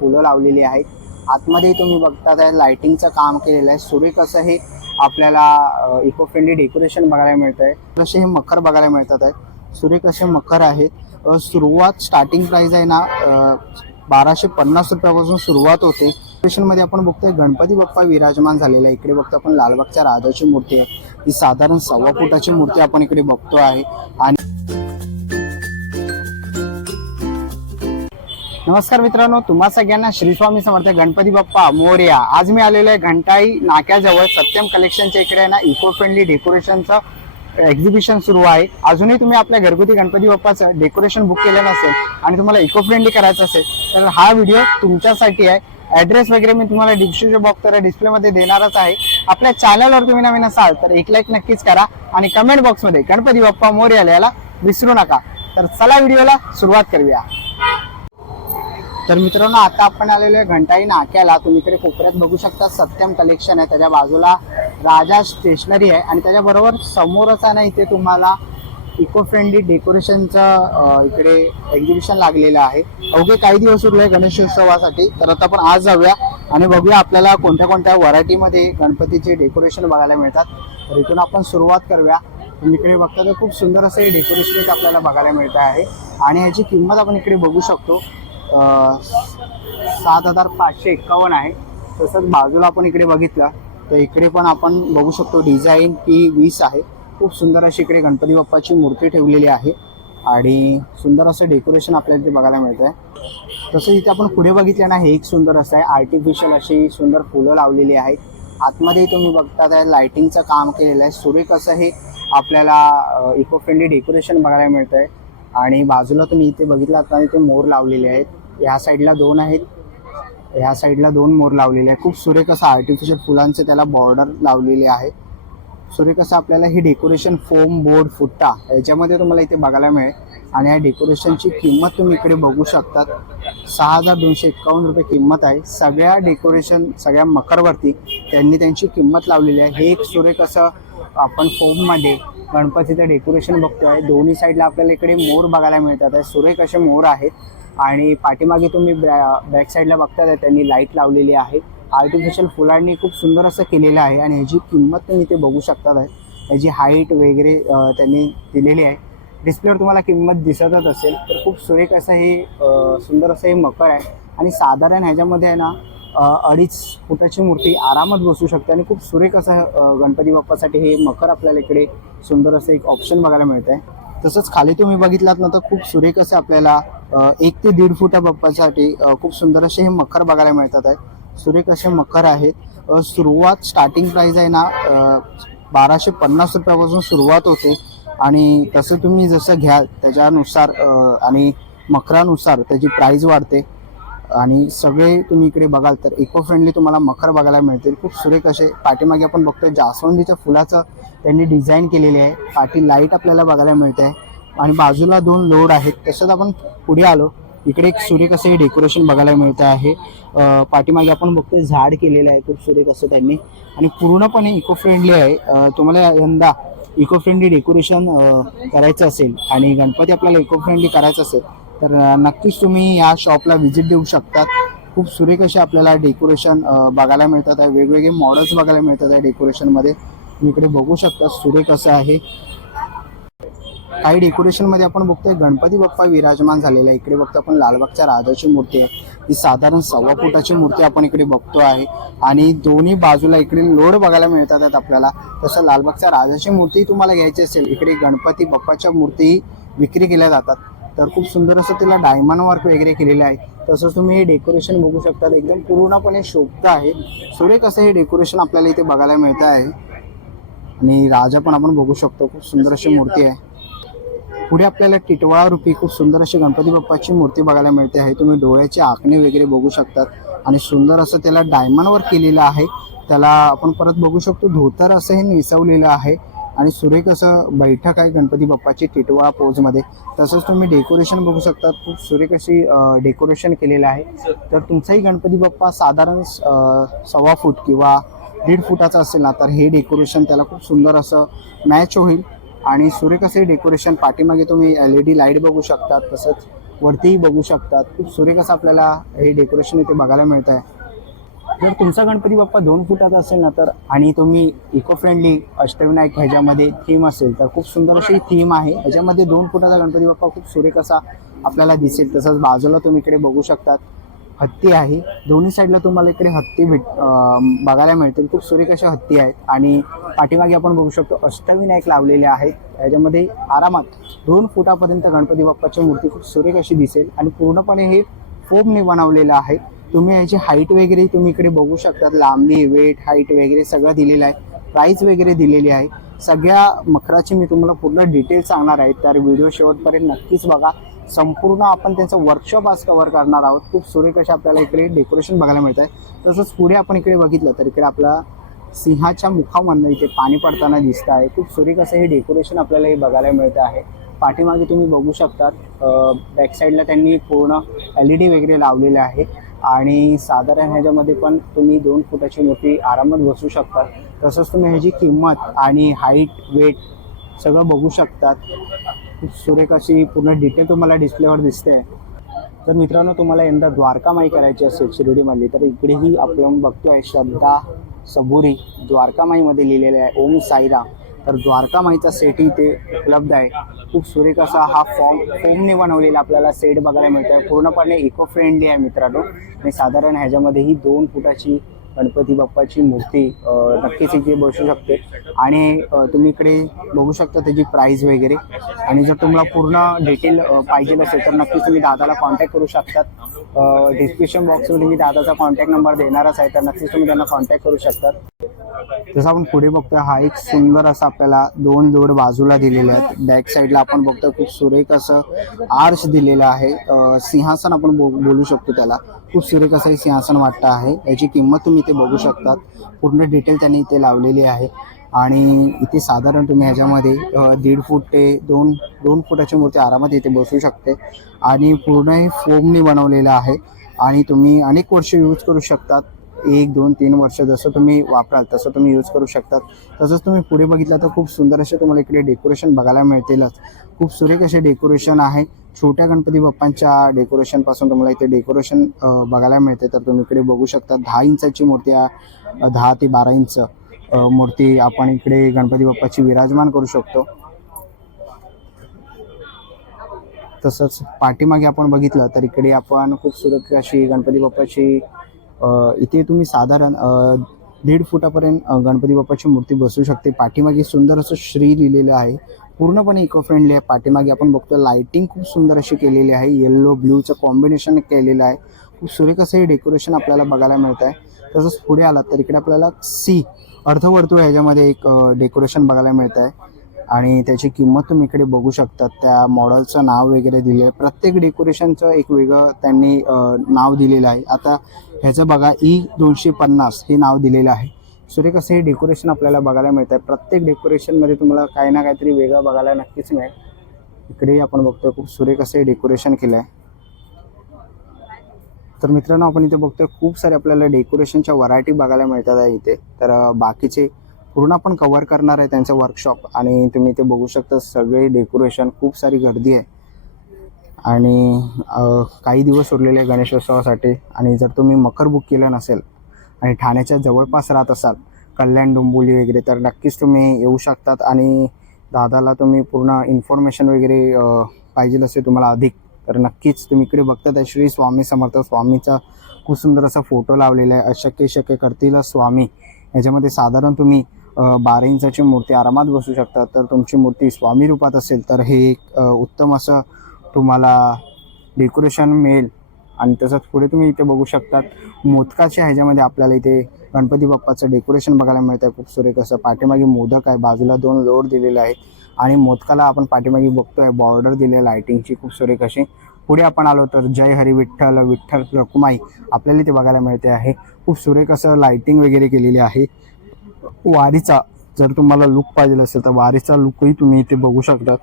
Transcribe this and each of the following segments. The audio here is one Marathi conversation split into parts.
फुलं लावलेली आहेत। आतमध्ये तुम्ही बघता लाइटिंगचं काम केलेलं आहे। सुरेख असं हे आपल्याला इको फ्रेंडली डेकोरेशन बघायला मिळत आहे। तसे हे मखर बघायला मिळतात आहे। सुरेख असे मखर आहेत। सुरुवात स्टार्टिंग प्राइस आहे ना 1250 रुपयापासून सुरुवात होते। डेकोरेशन मध्ये आपण बघतोय गणपती बाप्पा विराजमान झालेला आहे। इकडे बघतो आपण लालबागच्या राजाची मूर्ती आहे। ही साधारण 1.25 फुटाची मूर्ती आपण इकडे बघतो आहे। आणि नमस्कार मित्रांनो, तुम्हा सगळ्यांना श्री स्वामी समर्थ गणपती बाप्पा मोरया। आज मी आलेलो आहे घंटाई नाक्याजवळ सत्यम कलेक्शनच्या इकडे ना इको फ्रेंडली डेकोरेशनचं एक्झिबिशन सुरू आहे। अजूनही तुम्ही आपल्या घरगुती गणपती बाप्पाचं डेकोरेशन बुक केलं नसेल आणि तुम्हाला इको फ्रेंडली करायचं असेल तर हा व्हिडिओ तुमच्यासाठी आहे। ॲड्रेस वगैरे मी तुम्हाला डिस्क्रिप्शन बॉक्स डिस्प्लेमध्ये देणारच आहे। आपल्या चॅनलवर तुम्ही नवीन असाल तर एक लाईक नक्कीच करा आणि कमेंट बॉक्समध्ये गणपती बाप्पा मोरया लिहायला विसरू नका। तर चला व्हिडिओला सुरुवात करूया। तर मित्रांनो, आता आपण आलेलो आहे घंटाई नाक्याला। तुम्ही इकडे कोपऱ्यात बघू शकता सत्यम कलेक्शन आहे, त्याच्या बाजूला राजा स्टेशनरी आहे आणि त्याच्याबरोबर समोरच आहे ना इथे तुम्हाला इको फ्रेंडली डेकोरेशनचं इकडे एक्झिबिशन लागलेलं आहे। अवघे काही दिवस उरले गणेशोत्सवासाठी। तर आता आपण आज जाऊया आणि बघूया आपल्याला कोणत्या कोणत्या व्हरायटीमध्ये गणपतीचे डेकोरेशन बघायला मिळतात। तर इथून आपण सुरुवात करूया। तुम्ही इकडे बघता तर खूप सुंदर असं हे डेकोरेशन आपल्याला बघायला मिळत आहे आणि ह्याची किंमत आपण इकडे बघू शकतो 7551 आहे। तसंच बाजूला आपण इकडे बघितलं तर इकडे पण आपण बघू शकतो डिझाईन ती 20 आहे। खूप सुंदर अशी इकडे गणपती बाप्पाची मूर्ती ठेवलेली आहे आणि सुंदर असं डेकोरेशन आपल्याला इथे बघायला मिळत आहे। तसं इथे आपण पुढे बघितलं ना, हे एक सुंदर असं आहे, आर्टिफिशियल अशी सुंदर फुलं लावलेली आहेत। आतमध्ये तुम्ही बघता लाइटिंगचं काम केलेलं आहे। सुरेख असं हे आपल्याला इको फ्रेंडली डेकोरेशन बघायला मिळत आहे आणि बाजूला तुम्ही इथे बघितलात ना, इथे मोर लावलेले आहेत। ह्या साईडला 2 आहेत, ह्या साईडला 2 मोर लावलेले आहेत। खूप सुरेख असं आर्टिफिशियल फुलांचे त्याला बॉर्डर लावलेले आहे। सुरेख असं आपल्याला हे डेकोरेशन फोम बोर्ड फुट्टा याच्यामध्ये तुम्हाला इथे बघायला मिळेल आणि या डेकोरेशनची किंमत तुम्ही इकडे बघू शकतात 6251 रुपये किंमत आहे। सगळ्या डेकोरेशन सगळ्या मखरवरती त्यांनी त्यांची किंमत लावलेली आहे। हे एक सुरेख असं आपण फोममध्ये गणपतीचं डेकोरेशन बघतोय। दोन्ही साईडला आपल्याला इकडे मोर बघायला मिळतात आहे। सुरेख असे मोर आहेत आणि पाठीमागे तुम्ही बॅक साईडला बघताय त्यांनी लाईट लावलेली आहे। आर्टिफिशियल फुलांनी खूप सुंदर असं केलेलं आहे आणि ह्याची किंमत तुम्ही इथे बघू शकता आहे। ह्याची हाईट वगैरे त्यांनी दिलेली आहे। डिस्प्लेवर तुम्हाला किंमत दिसतच असेल। तर खूप सुरेख असं हे सुंदर असं हे मकर आहे आणि साधारण ह्याच्यामध्ये आहे ना 2.5 फुटाची मूर्ती आरामात बसू शकते आणि खूप सुरेख असं गणपती बाप्पासाठी हे मकर आपल्याला इकडे सुंदर असं एक ऑप्शन बघायला मिळत आहे। तसंच खाली तुम्ही बघितलात ना तर खूप सुरेख असे आपल्याला 1 ते 1.5 फुटा बाप्पासाठी खूप सुंदर असे हे मखर बघायला मिळतात आहे। सुरेख असे मखर आहेत। सुरुवात स्टार्टिंग प्राइस आहे ना 1250 रुपयापासून सुरुवात होते आणि तसं तुम्ही जसं घ्याल त्याच्यानुसार आणि मखरानुसार त्याची प्राइस वाढते आणि सगळे तुम्ही इकडे बघाल तर इको फ्रेंडली तुम्हाला मखर बघायला मिळतील। खूप सुरेख असे पाठीमागे आपण बघतोय जास्वंदीच्या फुलाचं त्यांनी डिझाईन केलेली आहे। पाठी लाईट आपल्याला बघायला मिळते आहे आणि बाजूला 2 लोड आहेत। तसंच आपण पुढे आलो इकडे एक सुरेख असं हे डेकोरेशन बघायला मिळतं आहे। पाठीमागे आपण बघतोय झाड केलेलं आहे खूप सुरेख असं त्यांनी आणि पूर्णपणे इको फ्रेंडली आहे। तुम्हाला यंदा इको फ्रेंडली डेकोरेशन करायचं असेल आणि गणपती आपल्याला इको फ्रेंडली करायचं असेल तर नक्कीच तुम्ही या शॉपला व्हिजिट देऊ शकतात। खूप सुरेख असे आपल्याला डेकोरेशन बघायला मिळतात आहे। वेगवेगळे मॉडेल्स बघायला मिळतात आहे डेकोरेशनमध्ये। तुम्ही इकडे बघू शकता सुरेख असं आहे। काही डेकोरेशनमध्ये आपण बघतोय गणपती बाप्पा विराजमान झालेला आहे। इकडे बघतो आपण लालबागच्या राजाची मूर्ती आहे। ही साधारण 1.25 फुटाची मूर्ती आपण इकडे बघतो आहे आणि दोन्ही बाजूला इकडे लोड बघायला मिळतात आहेत आपल्याला। तसं लालबागच्या राजाची मूर्ती तुम्हाला घ्यायची असेल इकडे गणपती बाप्पाच्या मूर्ती विक्री केल्या जातात। तर खूप सुंदर असं तिला डायमंड वर्क वगैरे केलेलं आहे। तसंच तुम्ही हे डेकोरेशन बघू शकता, एकदम पूर्णपणे शोभतं आहे। सुरेख असं हे डेकोरेशन आपल्याला इथे बघायला मिळतं आहे आणि राजा पण आपण बघू शकतो। खूप सुंदर अशी मूर्ती आहे। पुढे आपल्याला टिटवाळा रूपी खूप सुंदर अशी गणपती बाप्पाची मूर्ती बघायला मिळते आहे। तुम्ही डोळ्याचे आखणे वगैरे बघू शकतात आणि सुंदर असं त्याला डायमंड वर्क केलेलं आहे। त्याला आपण परत बघू शकतो धोतर असं हे नेसवलेलं आहे आणि सुरेख असं बैठक आहे गणपती बाप्पाची टिटवाळा पोजमध्ये। तसंच तुम्ही डेकोरेशन बघू शकता, खूप सुरेख अशी डेकोरेशन केलेलं आहे। तर तुमचाही गणपती बाप्पा साधारण 1.25 फूट किंवा 1.5 फुटाचा असेल ना तर हे डेकोरेशन त्याला खूप सुंदर असं मॅच होईल आणि सुरेख असे डेकोरेशन। पाठीमागे तुम्ही LED लाईट बघू शकता। तसंच वरतीही बघू शकतात. खूप सुरेख असं आपल्याला हे डेकोरेशन इथे बघायला मिळत आहे. जर तुमचा गणपती बाप्पा 2 फुटाचा असेल ना तर आणि तुम्ही इको फ्रेंडली अष्टविनायक ह्याच्यामध्ये थीम असेल तर खूप सुंदर अशी थीम आहे. ह्याच्यामध्ये 2 फुटाचा गणपती बाप्पा खूप सुरेख असा आपल्याला दिसेल. तसंच बाजूला तुम्ही इकडे बघू शकतात हत्ती आहे. दोन्ही साईडला तुम्हाला इकडे हत्ती बघायला मिळतील. खूप सुरेख अशा हत्ती आहेत आणि पाठीमागे आपण बघू शकतो अष्टविनायक लावलेले आहेत. ह्याच्यामध्ये आरामात 2 फुटापर्यंत गणपती बाप्पाची मूर्ती खूप सुरेख अशी दिसेल आणि पूर्णपणे हे फोमने बनवलेलं आहे. तुम्ही याची हाईट वगैरे तुम्ही इकडे बघू शकतात. लांबी, वेट, हाईट वगैरे सगळं दिलेलं आहे. प्राईस वगैरे दिलेली आहे. सगळ्या मखराची मी तुम्हाला पूर्ण डिटेल सांगणार आहे, तर व्हिडिओ शेवटपर्यंत नक्कीच बघा. संपूर्ण आपण त्यांचं वर्कशॉप आज कव्हर करणार आहोत. खूप सुरेख असे आपल्याला इकडे डेकोरेशन बघायला मिळत आहे. तसंच पुढे आपण इकडे बघितलं तर इकडे आपला सिंहाच्या मुखामधनं इथे पाणी पडताना दिसत आहे. खूप सुरेख असं हे डेकोरेशन आपल्याला हे बघायला मिळतं आहे. पाठीमागे तुम्ही बघू शकतात बॅक साईडला त्यांनी पूर्ण LED वगैरे लावलेले आहे आणि साधारण ह्याच्यामध्ये पण तुम्ही 2 फुटाची मूर्ती आरामात बसू शकतात. तसंच तुम्ही ह्याची किंमत आणि हाईट, वेट सगळं बघू शकतात. खूप सुरेख अशी पूर्ण डिटेल तुम्हाला डिस्प्लेवर दिसते. तर मित्रांनो, तुम्हाला यंदा द्वारकामाई करायची असेल शिर्डीमधली तर इकडेही आपण बघतोय श्रद्धा सबुरी द्वारकामाईमध्ये लिहिलेलं आहे ओम साईराम. तर द्वारकामाईचा सेट इथे उपलब्ध आहे. खूप सुरेख असा हा फोमने बनवलेला आपल्याला सेट बघायला मिळतो आहे. पूर्णपणे इको फ्रेंडली आहे मित्रांनो आणि साधारण ह्याच्यामध्येही 2 फुटाची गणपती बाप्पाची मूर्ती नक्कीच इथे बसू शकते आणि तुम्ही इकडे बघू शकता त्याची प्राईस वगैरे. आणि जर तुम्हाला पूर्ण डिटेल पाहिजे असेल तर नक्कीच तुम्ही दादाला कॉन्टॅक्ट करू शकतात. डिस्क्रिप्शन बॉक्समध्ये मी दादाचा कॉन्टॅक्ट नंबर देणारच आहे, तर नक्कीच तुम्ही त्यांना कॉन्टॅक्ट करू शकतात. जसं आपण पुढे बघतोय हा एक सुंदर असा आपल्याला 2 जोड बाजूला दिलेले आहेत. बॅक साईडला आपण बघतोय खूप सुरेख असं आर्च दिलेलं आहे. सिंहासन आपण बोलू शकतो त्याला. खूप सुरेख असं हे सिंहासन वाटतं आहे. याची किंमत तुम्ही इथे बघू शकतात. पूर्ण डिटेल त्यांनी इथे लावलेली आहे आणि इथे साधारण तुम्ही ह्याच्यामध्ये 1.5 फूट ते 2 फुटाची मूर्ती आरामात इथे बसू शकते आणि पूर्ण हे फोमने बनवलेलं आहे आणि तुम्ही अनेक वर्ष यूज करू शकतात. 1, 2, 3 वर्ष जसं तुम्ही वापराल तसं तुम्ही यूज करू शकतात. तसंच तुम्ही पुढे बघितलं तर खूप सुंदर असे तुम्हाला इकडे डेकोरेशन बघायला मिळतीलच. खूप सुरेख असे डेकोरेशन आहे. छोट्या गणपती बाप्पांच्या डेकोरेशनपासून तुम्हाला इथे डेकोरेशन बघायला मिळते. तर तुम्ही इकडे बघू शकता 10 इंचाची मूर्ती आहे. 10 ते 12 इंच मूर्ती आपण इकडे गणपती बाप्पाची विराजमान करू शकतो. तसंच पाठीमागे आपण बघितलं तर इकडे आपण खूप सुरेख अशी गणपती बाप्पाची इथे तुम्ही साधारण 1.5 फुटापर्यंत गणपती बाप्पाची मूर्ती बसू शकते. पाठीमागे सुंदर असं श्री लिहिलेलं आहे. पूर्णपणे इको फ्रेंडली आहे. पाठीमागे आपण बघतो लाइटिंग खूप सुंदर अशी केलेली आहे. येल्लो ब्ल्यूचं कॉम्बिनेशन केलेलं आहे. खूप सुरेख असं हे डेकोरेशन आपल्याला बघायला मिळत आहे. तसंच पुढे आलात तर इकडे आपल्याला अर्धवर्तुळ ह्याच्यामध्ये एक डेकोरेशन बघायला मिळत आहे आणि त्याची किंमत तुम्ही इकडे बघू शकता. त्या मॉडेलचं नाव वगैरे दिले आहे. प्रत्येक डेकोरेशनचं एक वेगळं त्यांनी नाव दिलेलं आहे. आता ह्याचं बघा E250 हे नाव दिलेलं आहे. सुरेख असं हे डेकोरेशन आपल्याला बघायला मिळत आहे. प्रत्येक डेकोरेशनमध्ये तुम्हाला काही ना काहीतरी वेगळं बघायला नक्कीच मिळेल. इकडेही आपण बघतोय खूप सुरेख असं हे डेकोरेशन केलं आहे. तर मित्रांनो, आपण इथे बघतोय खूप सारे आपल्याला डेकोरेशनच्या व्हरायटी बघायला मिळतात आहे इथे. तर बाकीचे पूर्ण आपण कव्हर करणार आहे त्यांचं वर्कशॉप आणि तुम्ही इथे बघू शकता सगळे डेकोरेशन. खूप सारी गर्दी आहे आणि काही दिवस उरलेले आहे गणेशोत्सवासाठी. आणि जर तुम्ही मकर बुक केलं नसेल आणि ठाण्याच्या जवळपास राहत असाल कल्याण डोंबिवली वगैरे तर नक्कीच तुम्ही येऊ शकतात आणि दादाला तुम्ही पूर्ण इन्फॉर्मेशन वगैरे पाहिजे असेल तुम्हाला अधिक तर नक्कीच तुम्ही इकडे बघतात आहे श्री स्वामी समर्थ स्वामीचा खूप सुंदर असा फोटो लावलेला आहे. अशक्य शक्य करतील स्वामी. याच्यामध्ये साधारण तुम्ही 12 इंचाची मूर्ती आरामात बसू शकता. तर तुमची मूर्ती स्वामी रूपात असेल तर हे एक उत्तम असं तुम्हाला डेकोरेशन मिळेल. आणि तसंच पुढे तुम्ही इथे बघू शकतात मोदकाच्या ह्याच्यामध्ये आपल्याला इथे गणपती बाप्पाचं डेकोरेशन बघायला मिळतं आहे. खूप सुरेख असं पाठीमागे मोदक आहे. बाजूला 2 लोड दिलेले आहेत आणि मोदकाला आपण पाठीमागे बघतोय बॉर्डर दिलेली लाइटिंगची खूप सुरेख अशी. पुढे आपण आलो तर जय हरी विठ्ठल विठ्ठल रखुमाई आपल्याला इथे बघायला मिळते आहे. खूप सुरेख असं लाइटिंग वगैरे केलेली आहे. वारीचा जर तुम्हाला लुक पाहिजे असेल तर वारीचा लुकही तुम्ही इथे बघू शकतात.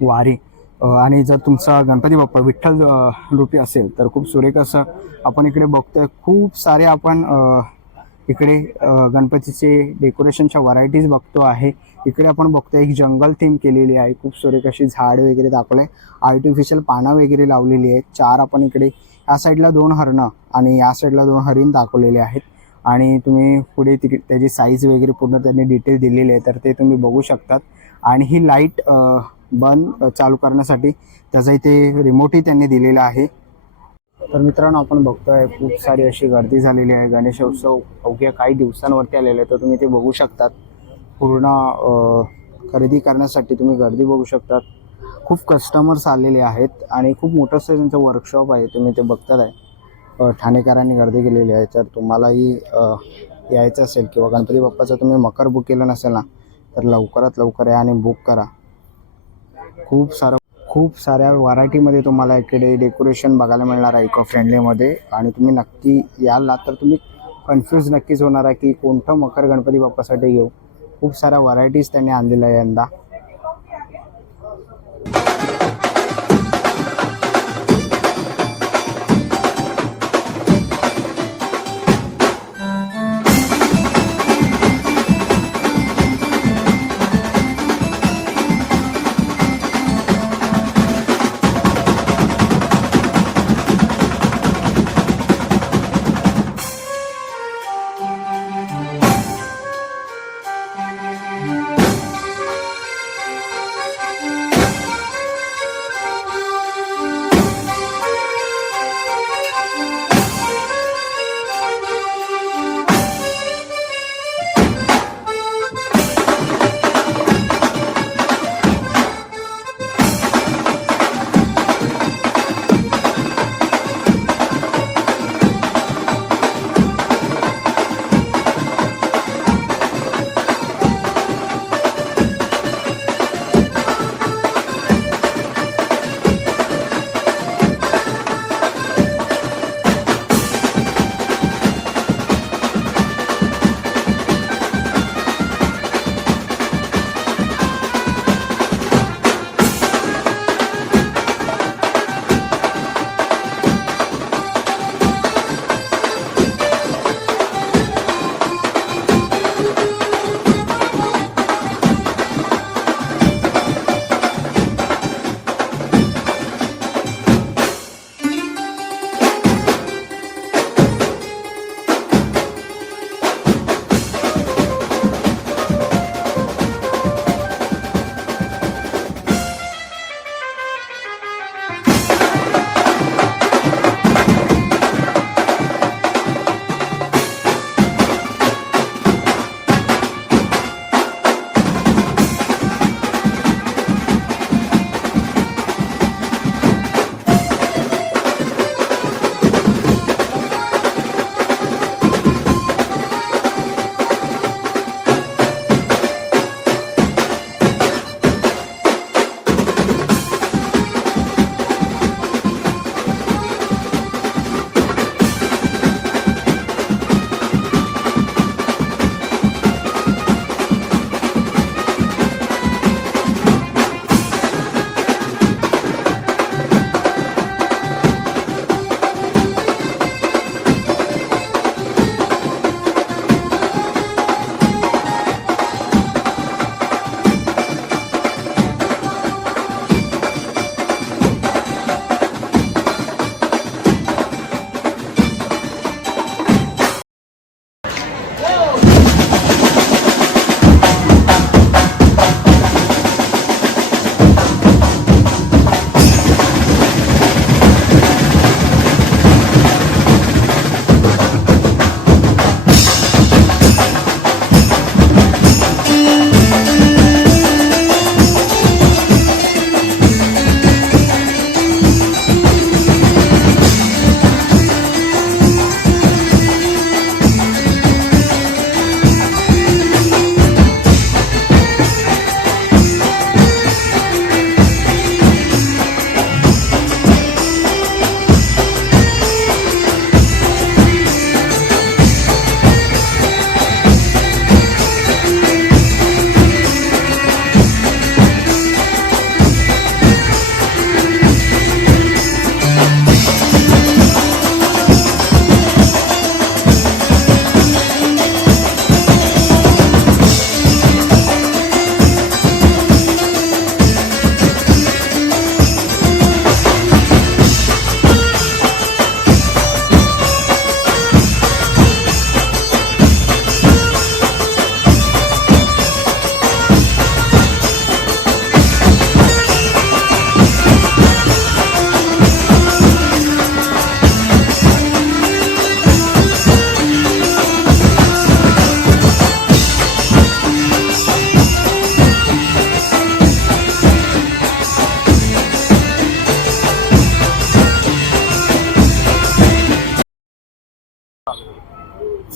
वारी आणि जर तुमचा गणपती बाप्पा विठ्ठल रूपी असेल तर खूप सुरेख असं आपण इकडे बघतोय. खूप सारे आपण इकडे गणपतीचे डेकोरेशनच्या व्हरायटीज बघतो आहे. इकडे आपण बघतो एक जंगल थीम केलेली आहे, खूप सुरेख अशी झाड वगैरे दाखवले, आर्टिफिशियल पानं वगैरे लावलेली आहेत. 4 आपण इकडे या साईडला 2 हरणं आणि या साईडला 2 हरिण दाखवलेले आहेत. आणि तुम्ही पुढे त्याची साईज वगैरे पूर्ण त्यांनी डिटेल दिलेली आहे, तर ते तुम्ही बघू शकतात. आणि ही लाईट बंद चालू करण्यासाठी त्याचा इथे रिमोटही त्यांनी दिलेला आहे. तर मित्रांनो, आपण बघतोय खूप सारी अशी गर्दी झालेली आहे. गणेशोत्सव अवघ्या काही दिवसांवरती आलेला आहे, तर तुम्ही ते बघू शकतात. पूर्ण खरेदी करण्यासाठी तुम्ही गर्दी बघू शकतात. खूप कस्टमर्स आलेले आहेत आणि खूप मोठं असं त्यांचं वर्कशॉप आहे, तुम्ही ते बघतात आहे. ठाणेकरांनी गर्दी केलेली आहे. तर तुम्हालाही यायचं असेल किंवा गणपती बाप्पाचं तुम्ही मकर बुक केलं नसेल ना, तर लवकरात लवकर या आणि बुक करा. खूप साऱ्या व्हरायटीमध्ये तुम्हाला इकडे डेकोरेशन बघायला मिळणार आहे इको फ्रेंडलीमध्ये. आणि तुम्ही नक्की याल ना, तर तुम्ही कन्फ्यूज नक्कीच होणार आहे की कोणतं मकर गणपती बाप्पासाठी घेऊ. खूप साऱ्या व्हरायटीज त्यांनी आणलेल्या आहे यंदा.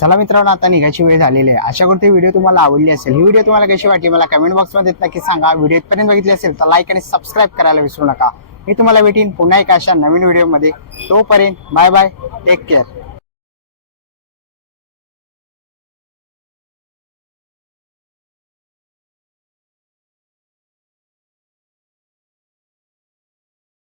चला मित्रांनो, आता निघायची वेळ झालेली आहे. आशा करतो व्हिडिओ तुम्हाला आवडली असेल. ही व्हिडिओ तुम्हाला कशी वाटली मला कमेंट बॉक्समध्ये नक्की सांगा. व्हिडिओ इथपर्यंत बघितली असेल तर लाईक आणि सबस्क्राईब करायला विसरू नका. मी तुम्हाला भेटीन पुन्हा एका अशा नवीन व्हिडिओमध्ये. तोपर्यंत बाय बाय, टेक केअर.